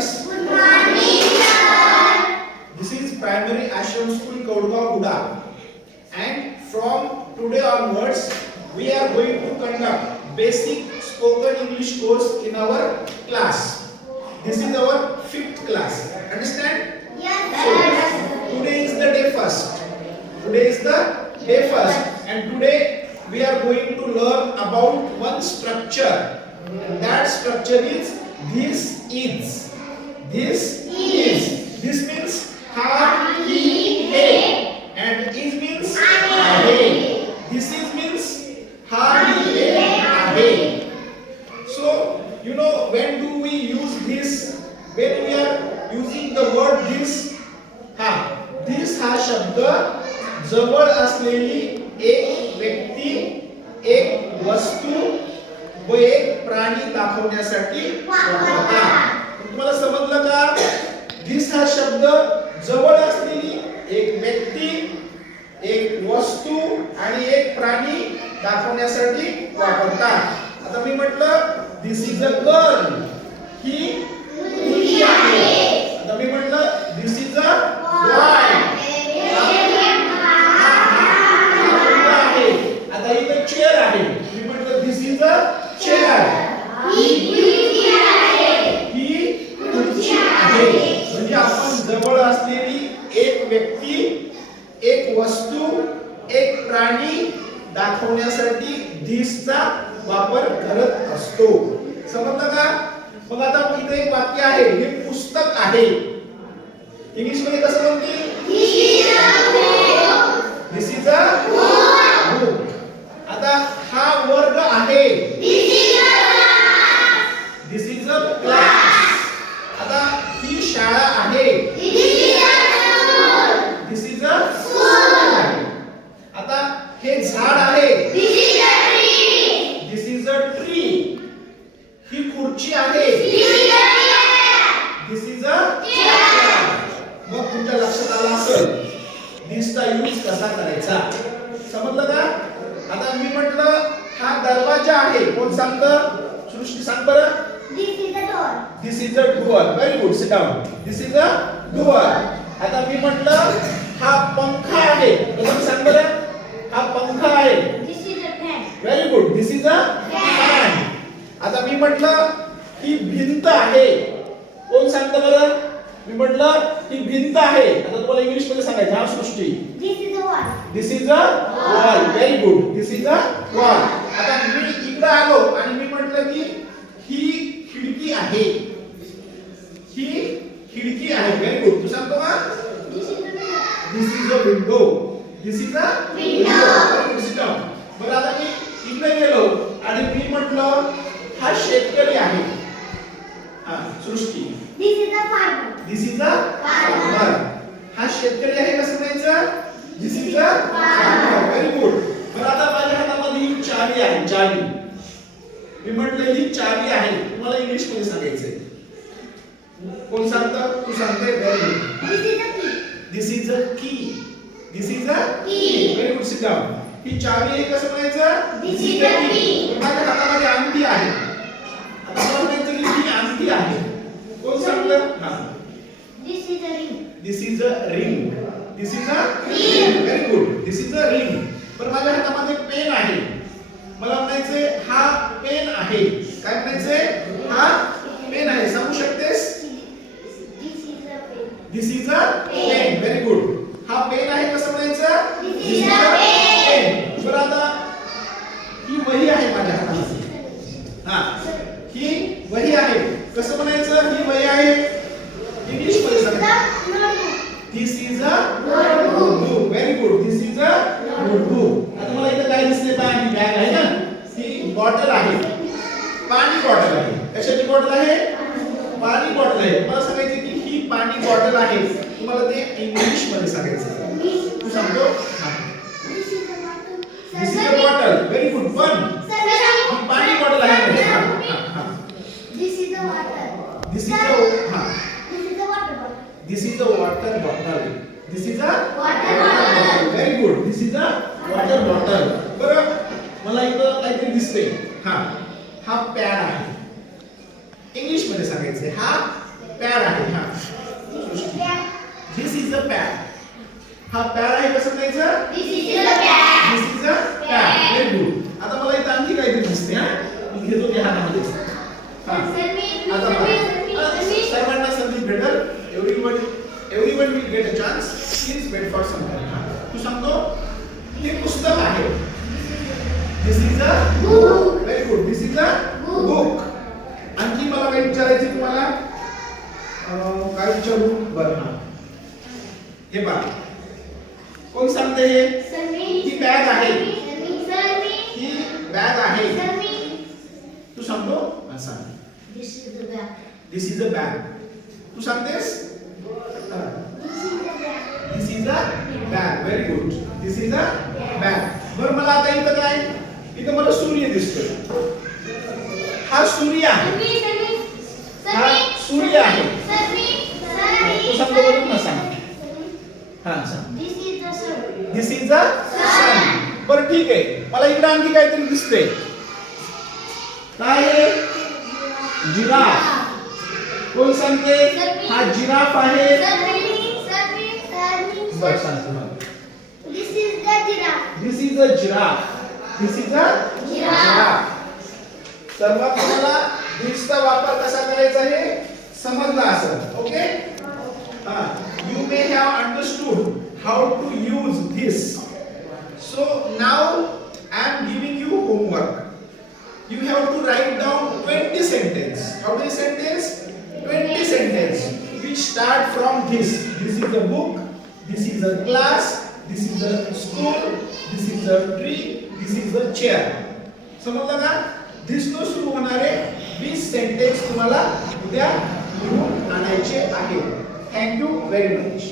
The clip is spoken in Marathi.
students. Good morning, sir. This is Primary Ashram School, Kodgaon, Huda. And from today onwards, we are going to conduct basic spoken English course in our class. This is our 5th class. Understand? Yes, So, sir. today is the day first. Today is the day first. And today we are going to learn about one structure. And that structure is this is. This is. This means ha, he, he. And is means ahe. This is means ha, he, he, ahe. So, you know, when do we use this? When we are using the word this, this हा शब्द जवळ असलेली एक व्यक्ती, एक वस्तू व एक प्राणी दाखवण्यासाठी वापरतात. तुम्हाला समजलं का? this हा शब्द जवळ असलेली एक व्यक्ती, एक वस्तू आणि एक प्राणी दाखवण्यासाठी वापरतात. आता मी म्हटलं this is a girl. ही मुलगी आहे. आता मी म्हटलं this is a boy. आता इथे चेअर आहे. मी म्हटलं this is a chair. ही खुर्ची आहे. म्हणजे आपण जवळ असलेली एक व्यक्ती, एक वस्तू, एक प्राणी दाखवण्यासाठी this चा वापर करत असतो. समजलं का? मग आता इथे एक वाक्य आहे, हे पुस्तक आहे. इंग्लिश मध्ये कसं म्हणतील? This is a book. आता हा वर्ग आहे. This is a class. आता ही शाळा आहे. This is a school. आता हे झाड आहे. This is a tree. ही खुर्ची आहे. This is a chair. मग तुमच्या लक्षात आलं असेल this चा यूज कसा करायचा. समजलं का? आता मी म्हटलं हा दरवाजा आहे. कोण सांगतं? सृष्टी सांग बरं. This is a door. Very good. Sit down. This is a door. आता मी म्हटलं हा पंखा आहे. कोण सांग बरं? हा पंखा आहे. Very good. This is a fan. आता मी म्हटलं ही भिंत आहे. कोण सांगतं बरं? मी म्हटलं ही भिंत आहे. आता तुम्हाला इंग्लिश मध्ये सांगायचं. हा सृष्टी. This is a wall. Very good. This is a wall. आता मी इकडे आलो आणि मी म्हटलं की ही खिडकी आहे. ही खिडकी आहे. Very good. तू सांगतो का? This is a window. This is a window. Very good. Sit down. बरं आता मी इकडे गेलो आणि मी म्हटलं हा शेतकरी आहे. सृष्टी. This is a farmer. हा शेतकरी आहे कसं म्हणायचं? This is a farmer. Very good. बरं आता माझ्या हातामध्ये ही चावी आहे. चावी. मी म्हटलं ही चावी आहे. तुम्हाला इंग्लिश मध्ये सांगायचंय. कोण सांगतं? तू सांगते. Very good. This is a key. This is a key. Very good. Sit down. ही चावी आहे कसं म्हणायचं? This is a key. माझ्या हातामध्ये अंगठी आहे. आता मला म्हणायचं की ही अंगठी आहे. कोण सांगतं? This is a ring. This is a ring. Very good. This is a ring. पण माझ्या हातामध्ये पेन आहे. मला म्हणायचे हा पेन आहे. काय म्हणायचे? हा पेन आहे. सांगू शकतेस? This is a pen. Very good. हा पेन आहे कसं म्हणायचं? This is a pen. बरं आता ही वही आहे माझ्या हातात. ही वही आहे. कसं म्हणायचं? ही वही आहे. इंग्लिश मध्ये सांगा. This is a notebook. Very good. This is a notebook. आता मला इथे काय दिसते? पाणी बॅग आहे ना? ही बॉटल आहे. पाणी बॉटल आहे. कशाची बॉटल आहे? पाणी बॉटल आहे. मला सांगायचं की ही पाणी बॉटल आहे. तुम्हाला ते इंग्लिश मध्ये सांगायचं. तू सांगतो? This is a bottle. Very good. One. ही पाणी बॉटल आहे. This is a water. This is a This is a water bottle. This is a water bottle. Very good. This is a water bottle. बरं मला इथं काहीतरी दिसते. हा पॅड आहे. इंग्लिश मध्ये सांगायचं. हा पॅड हा पॅड आहे कसं म्हणायचं? This is a cat. This is a pad. Very good. आता मला इथं आणखी काहीतरी दिसते हा. मी घेतो त्या हातामध्ये. हा. आता सर्वांना संधी भेटेल. Everyone will get a chance. Please wait for some time. तू सांगतो हे पुस्तक आहे. This is a Book. Very good. This is a book. आणखी मला काही विचारायचे तुम्हाला? काय विचारू? बरं हा. हे पहा. कोण सांगते हे? ही बॅग आहे. ही बॅग आहे. तू सांगतो? हा सांग. This is the bag. This is a bag. तू सांगतेस? This is a bag. Very good. This is a bag. बरं मला आता इथं काय? इथं मला सूर्य दिसतोय. हा सूर्य आहे. हा सूर्य आहे. तू सांगतो बरं ना सांग. हा सांग. दिस इज अ सन. बरं ठीक आहे. मला इकडे आणखी काहीतरी दिसते. काय आहे? जिराफ. कोण सांगते? हा जिराफ आहे. बरं सांगतो. This is the giraffe. This is a giraffe. This is a giraffe. सर्वात तुम्हाला दिसचा वापर कसा करायचा हे समजला असेल. Okay. You may have understood how to use this. So now I am giving you homework. You have to write down 20 sentences. How many sentences? 20 sentences which start from this. This is a book. This is a class. This is a school. This is a tree. This is a chair. समजलं का? This नो सुरू होणारे 20 सेंटेन्स तुम्हाला उद्या लिहून आणायचे आहेत. Thank you very much.